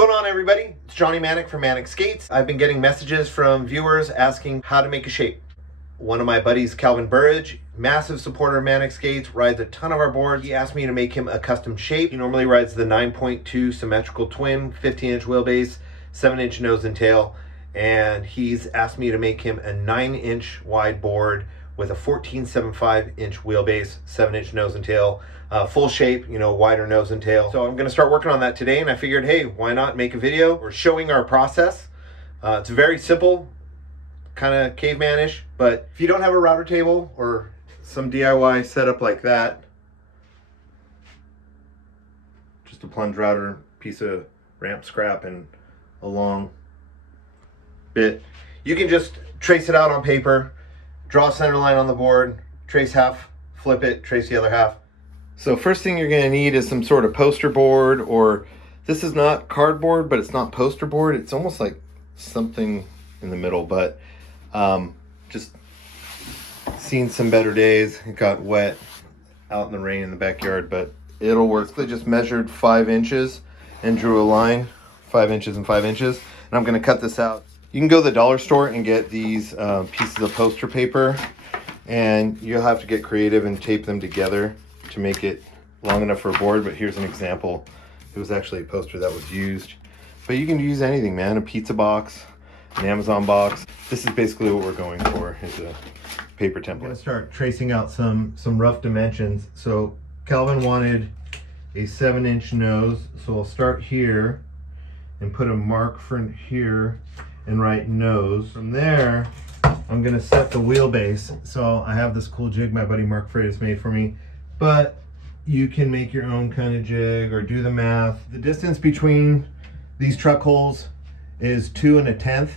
going on, everybody? It's Jonny Manak from Manak Skates. I've been getting messages from viewers asking how to make a shape. One of my buddies, Burrage, massive supporter of Manak Skates, rides a ton of our boards. He asked me to make him a custom shape. He normally rides the 9.2 symmetrical twin, 15-inch wheelbase, 7-inch nose and tail, and he's asked me to make him a 9-inch wide board with a 14.75-inch wheelbase, 7-inch nose and tail, full shape, you know, wider nose and tail. So I'm gonna start working on that today, and I figured, hey, why not make a video? We're showing our process. It's very simple, kind of caveman-ish, but if you don't have a router table or some DIY setup like that, just a plunge router, piece of ramp scrap, and a long bit, you can just trace it out on paper, draw a center line on the board, trace half, flip it, trace the other half. So first thing you're going to need is some sort of poster board, or this is not cardboard, but it's not poster board. It's almost like something in the middle, but just seen some better days. It got wet out in the rain in the backyard, but it'll work. I just measured 5 inches and drew a line, 5 inches and 5 inches, and I'm going to cut this out. You can go to the dollar store and get these pieces of poster paper, and you'll have to get creative and tape them together to make it long enough for a board. But here's an example. It was actually a poster that was used, but you can use anything, man. A pizza box, an Amazon box. This is basically what we're going for, is a paper template. I'm gonna start tracing out some rough dimensions. So Calvin wanted a 7-inch nose, so I'll start here and put a mark for here and write nose. From there, I'm gonna set the wheelbase. So I have this cool jig my buddy Mark Freitas made for me, but you can make your own kind of jig or do the math. The distance between these truck holes is 2 1/10.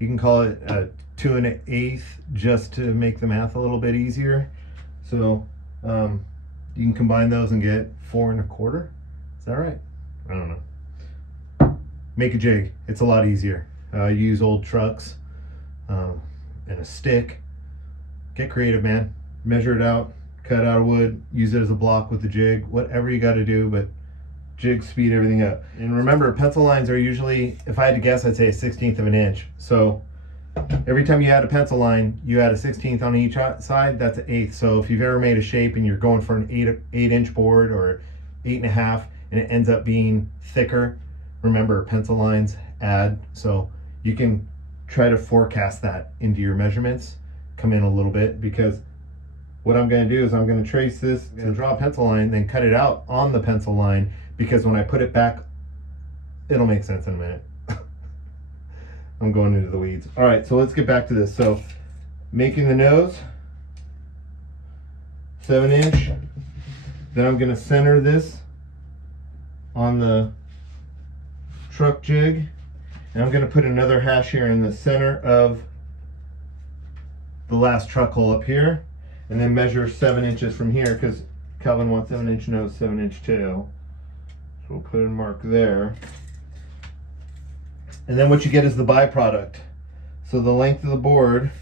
You can call it 2 1/8 just to make the math a little bit easier. So you can combine those and get 4 1/4. Is that right? I don't know. Make a jig. It's a lot easier. Use old trucks and a stick. Get creative, man. Measure it out, cut out of wood, use it as a block with the jig, whatever you got to do, but jig speed everything up. And remember, pencil lines are usually, if I had to guess, I'd say 1/16 of an inch. So every time you add a pencil line, you add a 1/16 on each side, that's an 1/8. So if you've ever made a shape and you're going for an 8-inch board or 8.5, and it ends up being thicker, remember, pencil lines add. So you can try to forecast that into your measurements, come in a little bit, because what I'm going to do is I'm going to trace this, I'm going to draw a pencil line, then cut it out on the pencil line, because when I put it back, it'll make sense in a minute. I'm going into the weeds. All right, so let's get back to this. So making the nose, 7-inch, then I'm going to center this on the truck jig, and I'm going to put another hash here in the center of the last truck hole up here, and then measure 7 inches from here, because Calvin wants 7-inch nose, 7-inch tail. So we'll put a mark there. And then what you get is the byproduct. So the length of the board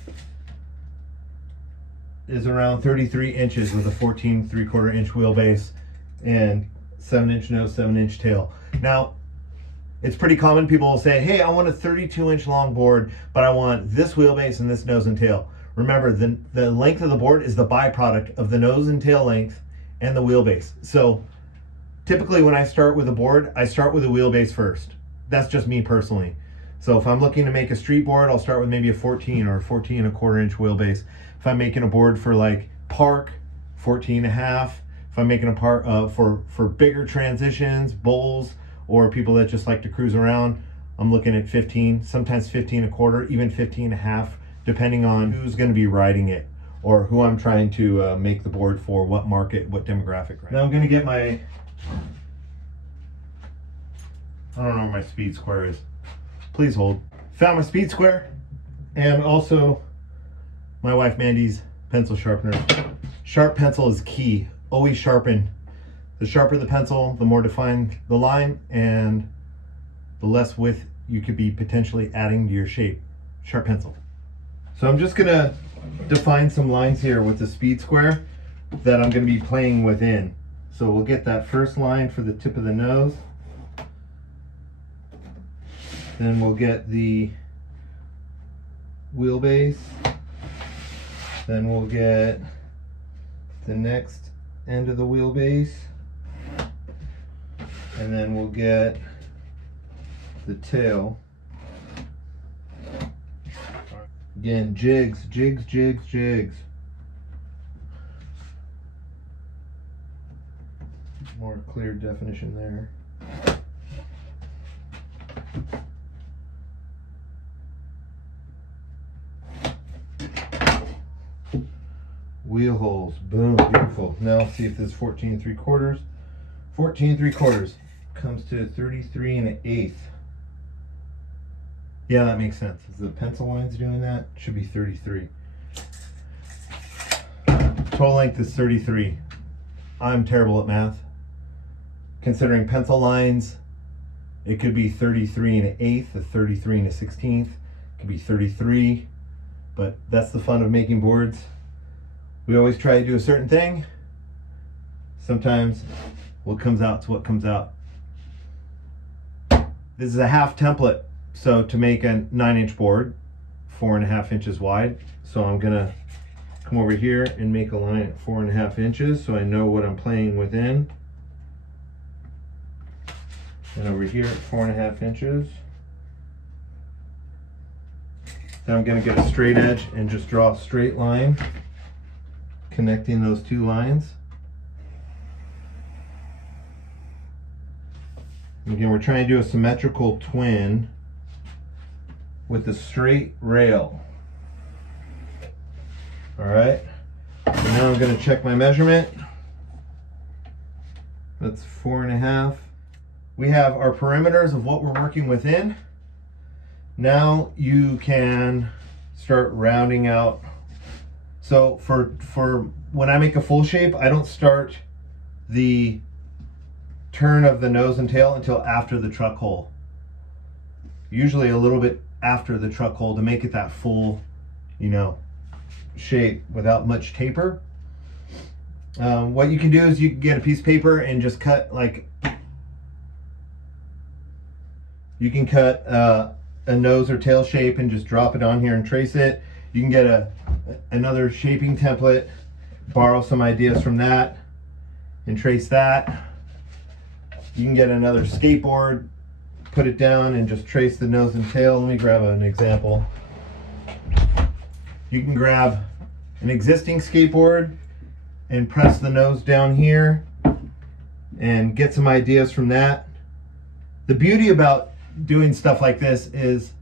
is around 33 inches with a 14 3/4-inch wheelbase and 7-inch nose, 7-inch tail. Now, it's pretty common, people will say, hey, I want a 32-inch long board, but I want this wheelbase and this nose and tail. Remember, the length of the board is the byproduct of the nose and tail length and the wheelbase. So typically when I start with a board, I start with a wheelbase first. That's just me personally. So if I'm looking to make a street board, I'll start with maybe a 14 or 14 1/4-inch wheelbase. If I'm making a board for like park, 14 1/2. If I'm making a part for bigger transitions, bowls, or people that just like to cruise around, I'm looking at 15, sometimes 15 1/4, even 15 1/2, depending on who's going to be riding it or who I'm trying to make the board for, what market, what demographic. Right? Now I'm going to get my, I don't know where my speed square is. Please hold. Found my speed square, and also my wife Mandy's pencil sharpener. Sharp pencil is key. Always sharpen. The sharper the pencil, the more defined the line, and the less width you could be potentially adding to your shape. Sharp pencil. So I'm just gonna define some lines here with the speed square that I'm gonna be playing within. So we'll get that first line for the tip of the nose. Then we'll get the wheelbase. Then we'll get the next end of the wheelbase. And then we'll get the tail. Again, jigs, jigs, jigs, jigs. More clear definition there. Wheel holes, boom, beautiful. Now let's see if this is 14 3/4. 14 3/4 comes to 33 1/8. Yeah, that makes sense. Is the pencil lines doing that? Should be 33. Total length is 33. I'm terrible at math. Considering pencil lines, it could be 33 1/8, 33 1/16. It could be 33, but that's the fun of making boards. We always try to do a certain thing. Sometimes what comes out is what comes out. This is a half template. So to make a 9-inch board, 4.5 inches wide. So I'm gonna come over here and make a line at 4.5 inches so I know what I'm playing within. And over here at 4.5 inches. Then I'm gonna get a straight edge and just draw a straight line connecting those two lines. And again, we're trying to do a symmetrical twin with a straight rail. All right, so now I'm gonna check my measurement. That's 4.5. We have our perimeters of what we're working within. Now you can start rounding out. So for when I make a full shape, I don't start the turn of the nose and tail until after the truck hole. Usually a little bit after the truck hole to make it that full, shape without much taper. What you can do is you can get a piece of paper and just cut you can cut a nose or tail shape and just drop it on here and trace it. You can get another shaping template, borrow some ideas from that and trace that. You can get another skateboard, put it down and just trace the nose and tail. Let me grab an example. You can grab an existing skateboard and press the nose down here and get some ideas from that. The beauty about doing stuff like this is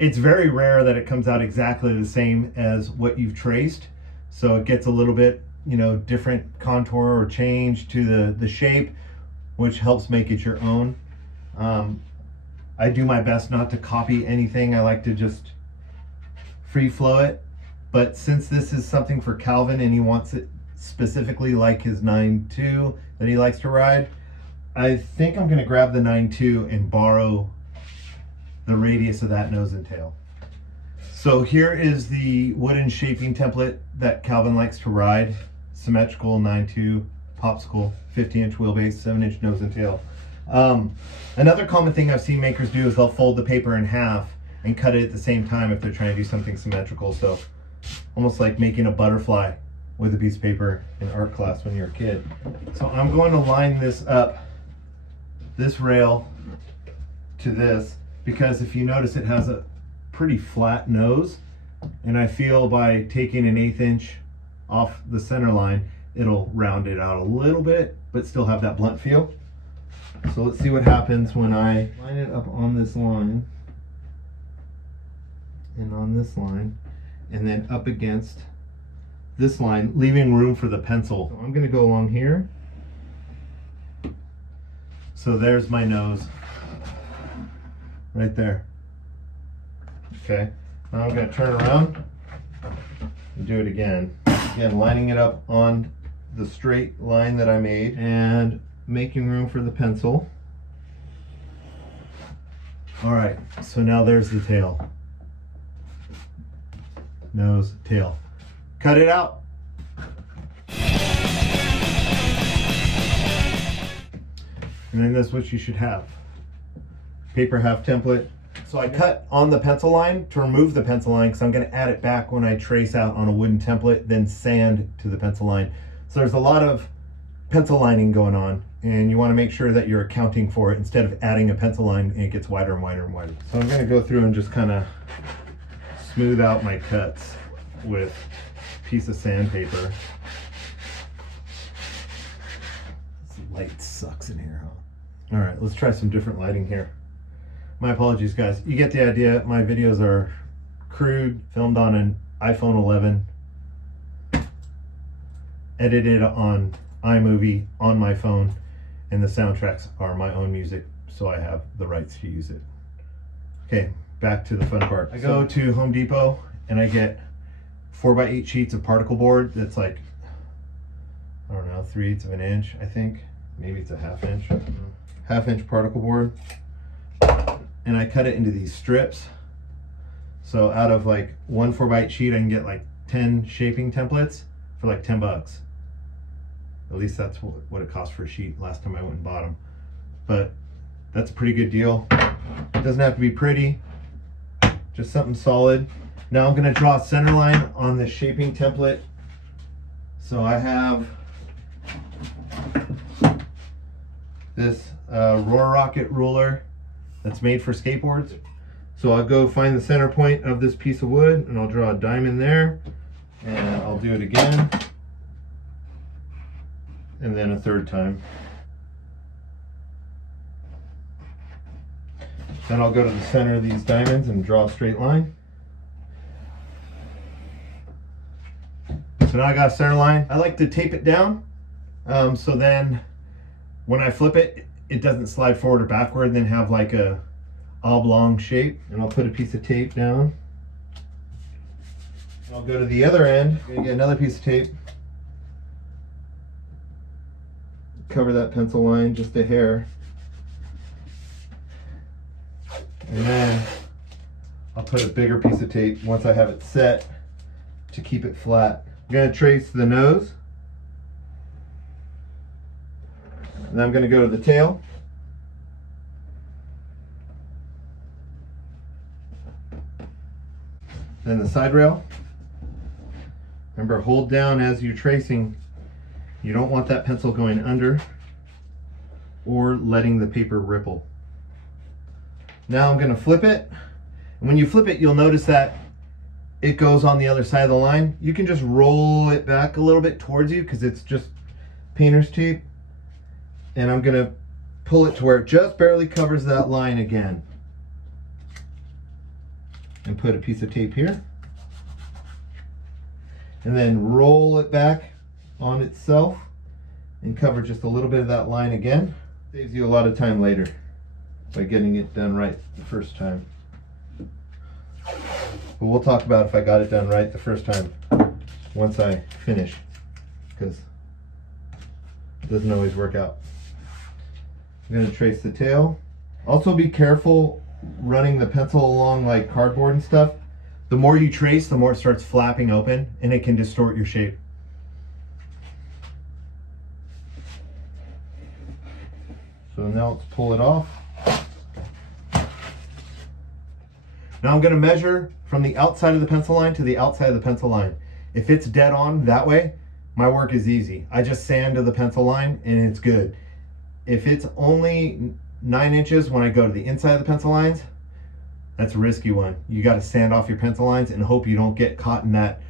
it's very rare that it comes out exactly the same as what you've traced. So it gets a little bit, different contour or change to the shape, which helps make it your own. I do my best not to copy anything. I like to just free flow it. But since this is something for Calvin and he wants it specifically like his 9.2 that he likes to ride, I think I'm gonna grab the 9.2 and borrow the radius of that nose and tail. So here is the wooden shaping template that Calvin likes to ride. Symmetrical 9.2 popsicle, 15-inch wheelbase, 7-inch nose and tail. Another common thing I've seen makers do is they'll fold the paper in half and cut it at the same time if they're trying to do something symmetrical. So almost like making a butterfly with a piece of paper in art class when you're a kid. So I'm going to line this up, this rail to this, because if you notice it has a pretty flat nose, and I feel by taking an 1/8 inch off the center line, it'll round it out a little bit, but still have that blunt feel. So let's see what happens when I line it up on this line and on this line, and then up against this line, leaving room for the pencil. So I'm gonna go along here. So there's my nose, right there. Okay, now I'm gonna turn around and do it again. Again, lining it up on the straight line that I made and making room for the pencil. All right, so now there's the tail. Nose, tail. Cut it out. And then that's what you should have. Paper half template, So I cut on the pencil line to remove the pencil line because I'm going to add it back when I trace out on a wooden template, then sand to the pencil line. So there's a lot of pencil lining going on, and you want to make sure that you're accounting for it instead of adding a pencil line and it gets wider and wider and wider. So I'm going to go through and just kind of smooth out my cuts with a piece of sandpaper. This light sucks in here, huh? All right, let's try some different lighting here. My apologies, guys. You get the idea. My videos are crude, filmed on an iPhone 11, edited on iMovie on my phone, and the soundtracks are my own music, so I have the rights to use it. Okay, back to the fun part. I go to Home Depot and I get 4x8 sheets of particle board that's like, I don't know, 3/8 of an inch, I think. Maybe it's a 1/2 inch. 1/2 inch particle board. And I cut it into these strips. So out of like one 4x8 sheet, I can get like 10 shaping templates for like 10 bucks. At least that's what it cost for a sheet last time I went and bought them. But that's a pretty good deal. It doesn't have to be pretty, just something solid. Now I'm gonna draw a center line on the shaping template. So I have this Roar Rocket ruler that's made for skateboards. So I'll go find the center point of this piece of wood and I'll draw a diamond there, and I'll do it again, and then a third time. Then I'll go to the center of these diamonds and draw a straight line. So now I got a center line. I like to tape it down, so then when I flip it, it doesn't slide forward or backward and then have like a oblong shape. And I'll put a piece of tape down. And I'll go to the other end, I'm gonna get another piece of tape. Cover that pencil line just a hair. And then I'll put a bigger piece of tape once I have it set to keep it flat. I'm gonna trace the nose. And then I'm going to go to the tail. Then the side rail. Remember, hold down as you're tracing. You don't want that pencil going under or letting the paper ripple. Now I'm going to flip it. And when you flip it, you'll notice that it goes on the other side of the line. You can just roll it back a little bit towards you because it's just painter's tape. And I'm gonna pull it to where it just barely covers that line again. And put a piece of tape here. And then roll it back on itself and cover just a little bit of that line again. Saves you a lot of time later by getting it done right the first time. But we'll talk about if I got it done right the first time once I finish, because it doesn't always work out. I'm going to trace the tail. Also be careful running the pencil along like cardboard and stuff. The more you trace, the more it starts flapping open and it can distort your shape. So now let's pull it off. Now I'm going to measure from the outside of the pencil line to the outside of the pencil line. If it's dead on that way, my work is easy. I just sand to the pencil line and it's good. If it's only 9 inches when I go to the inside of the pencil lines, that's a risky one. You got to sand off your pencil lines and hope you don't get caught in that,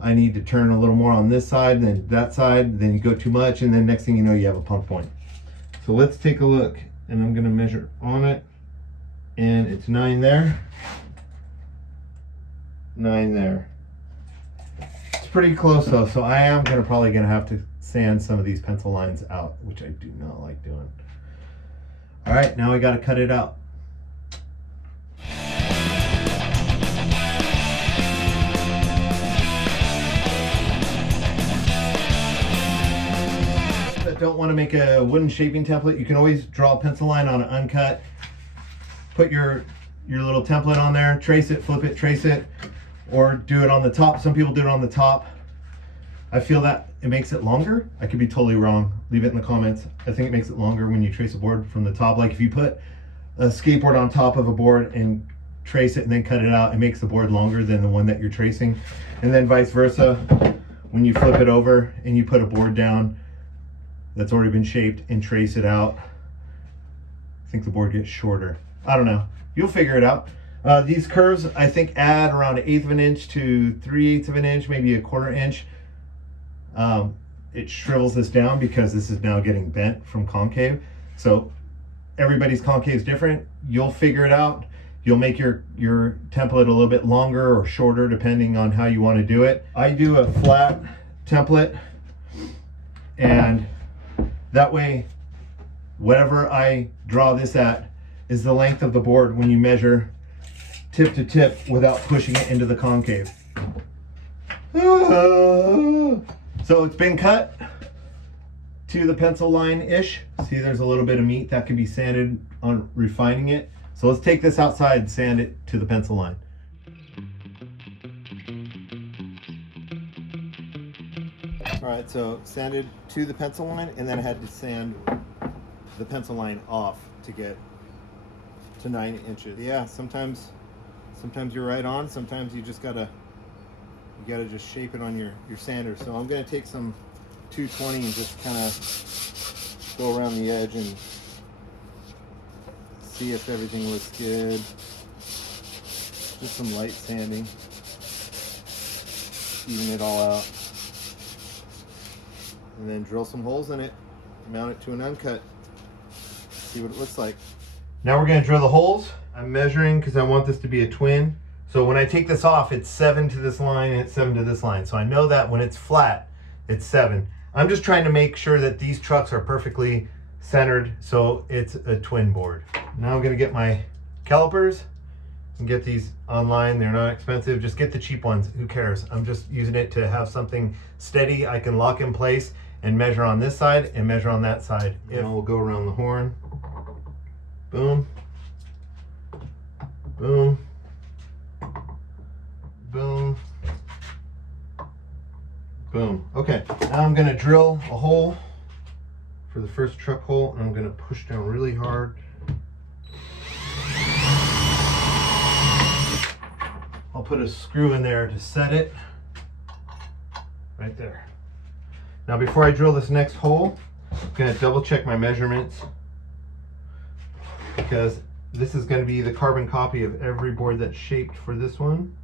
I need to turn a little more on this side than that side, then you go too much, and then next thing you know you have a pump point. So let's take a look, and I'm going to measure on it, and it's 9 there, 9 there. It's pretty close though, so I am probably going to have to sand some of these pencil lines out, which I do not like doing. All right, now we got to cut it out. That don't want to make a wooden shaping template, you can always draw a pencil line on an uncut, put your little template on there, trace it, flip it, trace it, or do it on the top. Some people do it on the top. I feel that it makes it longer. I could be totally wrong. Leave it in the comments. I think it makes it longer when you trace a board from the top. Like if you put a skateboard on top of a board and trace it and then cut it out, it makes the board longer than the one that you're tracing. And then vice versa, when you flip it over and you put a board down that's already been shaped and trace it out, I think the board gets shorter. I don't know, you'll figure it out. These curves, I think, add around 1/8 of an inch to 3/8 of an inch, maybe 1/4 inch. It shrivels this down because this is now getting bent from concave. So everybody's concave is different. You'll figure it out. You'll make your template a little bit longer or shorter depending on how you want to do it. I do a flat template, and that way whatever I draw this at is the length of the board when you measure tip to tip without pushing it into the concave. So it's been cut to the pencil line-ish. See, there's a little bit of meat that can be sanded on refining it. So let's take this outside and sand it to the pencil line. All right, so sanded to the pencil line, and then I had to sand the pencil line off to get to 9 inches. Yeah, sometimes you're right on, sometimes you gotta just shape it on your sander. So I'm gonna take some 220 and just kind of go around the edge and see if everything looks good. Just some light sanding, even it all out, and then drill some holes in it, mount it to an uncut, see what it looks like. Now we're going to drill the holes. I'm measuring because I want this to be a twin. So when I take this off, it's 7 to this line and it's 7 to this line. So I know that when it's flat, it's 7. I'm just trying to make sure that these trucks are perfectly centered, so it's a twin board. Now I'm going to get my calipers and get these online. They're not expensive. Just get the cheap ones. Who cares? I'm just using it to have something steady I can lock in place and measure on this side and measure on that side. And we'll go around the horn. Boom. Boom. Boom. Boom. Okay, now I'm going to drill a hole for the first truck hole, and I'm going to push down really hard. I'll put a screw in there to set it right there. Now before I drill this next hole, I'm going to double check my measurements, because this is going to be the carbon copy of every board that's shaped for this one,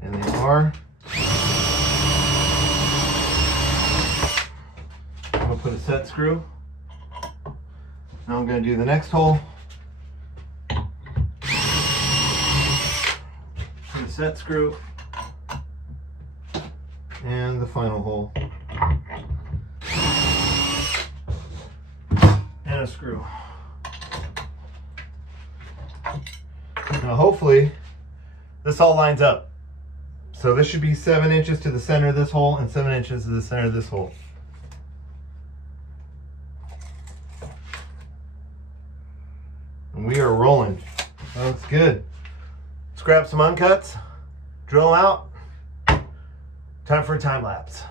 and they are. I'll put a set screw. Now I'm going to do the next hole. Put a set screw. And the final hole. And a screw. Now hopefully this all lines up. So this should be 7 inches to the center of this hole and 7 inches to the center of this hole. And we are rolling. That looks good. Let's grab some uncuts, drill them out. Time for a time lapse.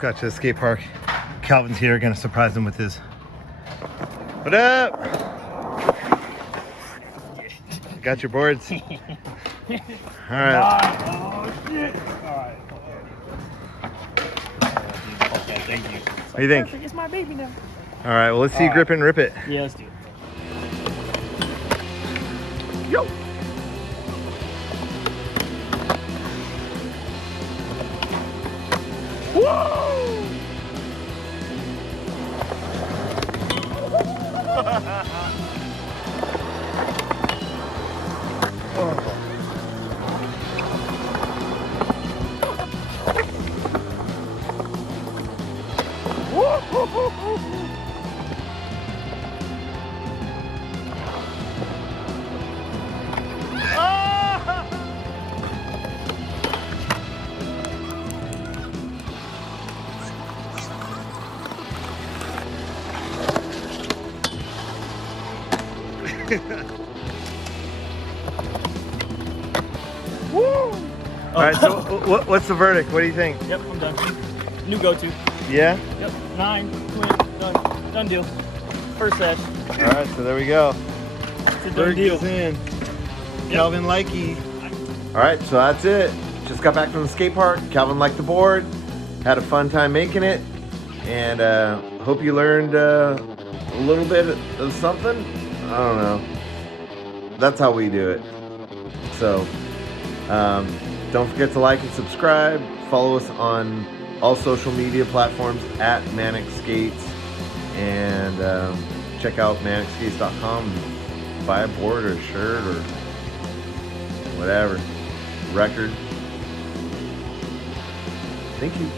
got to the skate park. Calvin's here, gonna surprise him with his. What up? Got your boards? All right. Oh shit! All right. Okay, thank you. What do you think? Perfect. It's my baby now. All right, well, let's see you grip and rip it. Yeah, let's do it. Yo! Whoa! Woo! All right, so what's the verdict? What do you think? Yep, I'm done. New go-to. Yeah? Yep, 9, twin, done deal. First set. All right, so there we go. It's a done deal. Is in. Calvin likey. All right, so that's it. Just got back from the skate park. Calvin liked the board. Had a fun time making it. And hope you learned a little bit of something. I don't know. That's how we do it. So don't forget to like and subscribe. Follow us on all social media platforms at Manak Skates. And check out manakskates.com. Buy a board or a shirt or whatever. Record. Thank you.